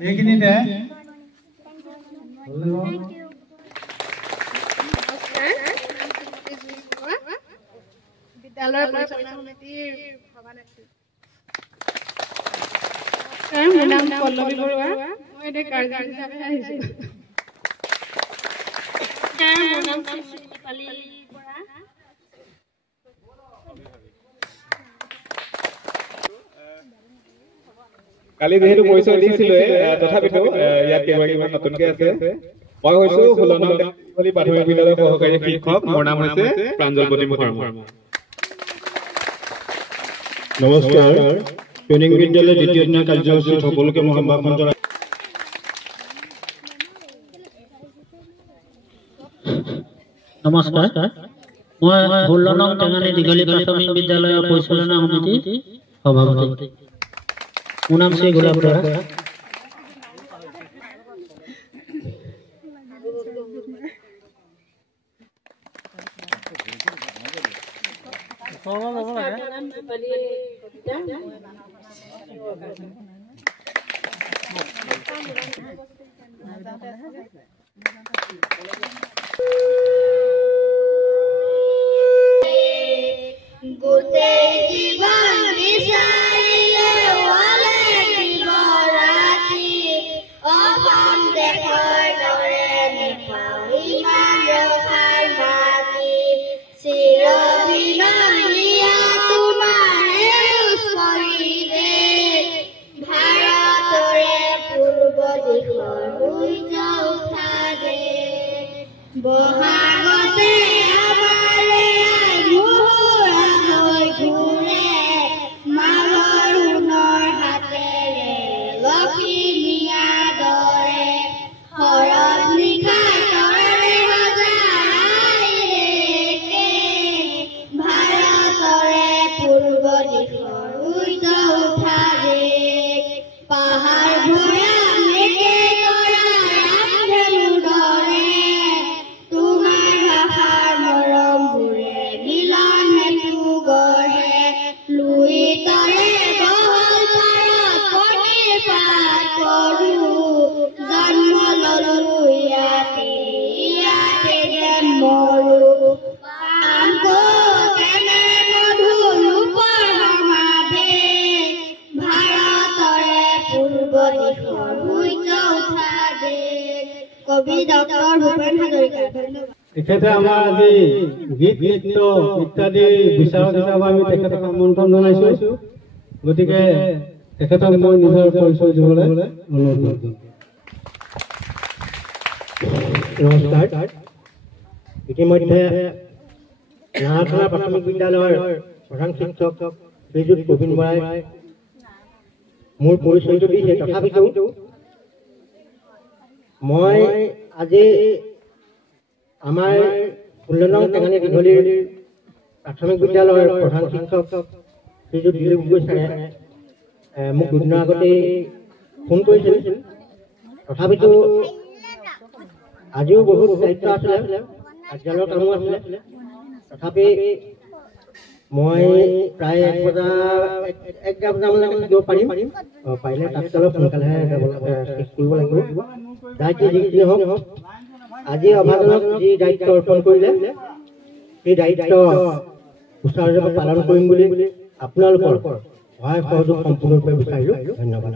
এইখিনিতে বিদ্যালয় পৰিচালনা সমিতিৰ সভানেত্ৰী মোৰ নাম পল্লৱী বৰুৱা মই এতিয়া কাৰ্য্যালয় হিচাপে আহিছো মোৰ নাম পালি বৰা কালি যেহেতু পৰিচয় দিছিলো তথাপিতো ইয়াত কেইগৰাকীমান নতুনকে আছে মই হৈছো ফুলনং প্ৰাথমিক বিদ্যালয়ৰ সহকাৰী শিক্ষক মোৰ নাম হৈছে প্ৰাঞ্জল প্ৰদীপ শৰ্মা নমস্কাৰ ট্ৰেইনিং বিদ্যালয় দ্বিতীয় দিনৰ কাৰ্যসূচীত সকলোকে মই সম্ভাষণ জনাই নমস্কাৰ মই ফুলনং টেঙানী দীঘলী প্ৰাথমিক বিদ্যালয়ৰ পৰিচালনা সমিতি সভাপতি মোৰ নাম শ্ৰী গোলাপ বৰা তেখেতে আমাৰ আজি গীত নৃত্য ইত্যাদি বিচাৰক হিচাপে আমি তেখেতক আমন্ত্ৰণ জনাইছো গতিকে তেখেতক মই নিজৰ পৰিচয় দিবলৈ অনুৰোধ কৰিছোঁ নমস্কাৰ ইতিমধ্যে নাৰাখলা প্ৰাথমিক বিদ্যালয়ৰ প্ৰধান শিক্ষক শ্ৰীযুত প্ৰবীণ বৰাই মোৰ পৰিচয়টো দিছে তথাপিতো মই আজি আমাৰ ফুলনং টেঙানী দীঘলী প্ৰাথমিক বিদ্যালয়ৰ প্ৰধান শিক্ষক শ্ৰীযুত দিলীপ গোস্বামীয়ে মোক দুদিনৰ আগতে ফোন কৰিছিল তথাপিতো আজিও বহুত দায়িত্ব আছিলে কাৰ্যালয়ৰ কামো আছিলে তথাপি মই প্ৰায় 11 বজালৈকে থাকিব পাৰিম পাৰিলে তাতকৈ অলপ সোনকালেহে শেষ কৰিব লাগিব দায়িত্ব যি হওক আজি অভাজনক যি দায়িত্ব অৰ্পণ কৰিলে সেই দায়িত্ব সুচাৰুৰূপে পালন কৰিম বুলি আপোনালোকৰ সহায় সহযোগ সম্পূৰ্ণৰূপে বিচাৰিলোঁ ধন্যবাদ